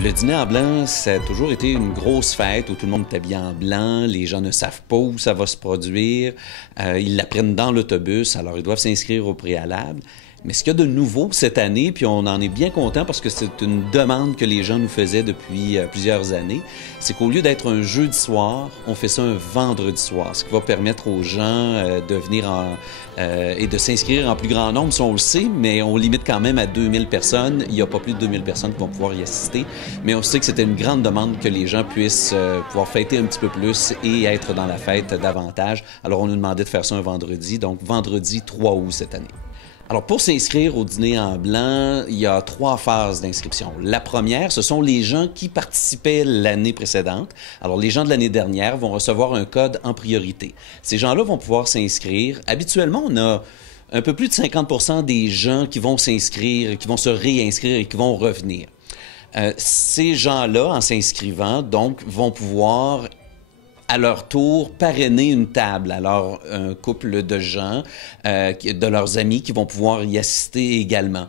Le dîner en blanc, ça a toujours été une grosse fête où tout le monde est habillé en blanc, les gens ne savent pas où ça va se produire, ils l'apprennent dans l'autobus, alors ils doivent s'inscrire au préalable. Mais ce qu'il y a de nouveau cette année, puis on en est bien content parce que c'est une demande que les gens nous faisaient depuis plusieurs années, c'est qu'au lieu d'être un jeudi soir, on fait ça un vendredi soir, ce qui va permettre aux gens de venir et de s'inscrire en plus grand nombre, si on le sait, mais on limite quand même à 2000 personnes. Il n'y a pas plus de 2000 personnes qui vont pouvoir y assister, mais on sait que c'était une grande demande que les gens puissent pouvoir fêter un petit peu plus et être dans la fête davantage. Alors on nous demandait de faire ça un vendredi, donc vendredi 3 août cette année. Alors, pour s'inscrire au dîner en blanc, il y a 3 phases d'inscription. La première, ce sont les gens qui participaient l'année précédente. Alors, les gens de l'année dernière vont recevoir un code en priorité. Ces gens-là vont pouvoir s'inscrire. Habituellement, on a un peu plus de 50% des gens qui vont s'inscrire, qui vont se réinscrire et qui vont revenir. Ces gens-là, en s'inscrivant, donc, vont pouvoir à leur tour, parrainer une table. Alors, un couple de gens, de leurs amis qui vont pouvoir y assister également.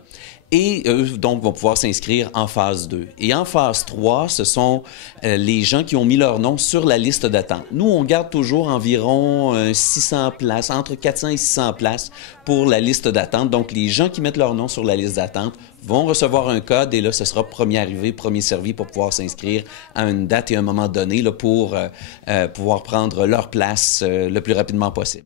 Et eux, donc, vont pouvoir s'inscrire en phase 2. Et en phase 3, ce sont les gens qui ont mis leur nom sur la liste d'attente. Nous, on garde toujours environ 600 places, entre 400 et 600 places pour la liste d'attente. Donc, les gens qui mettent leur nom sur la liste d'attente vont recevoir un code et là, ce sera premier arrivé, premier servi pour pouvoir s'inscrire à une date et un moment donné là, pour pouvoir prendre leur place le plus rapidement possible.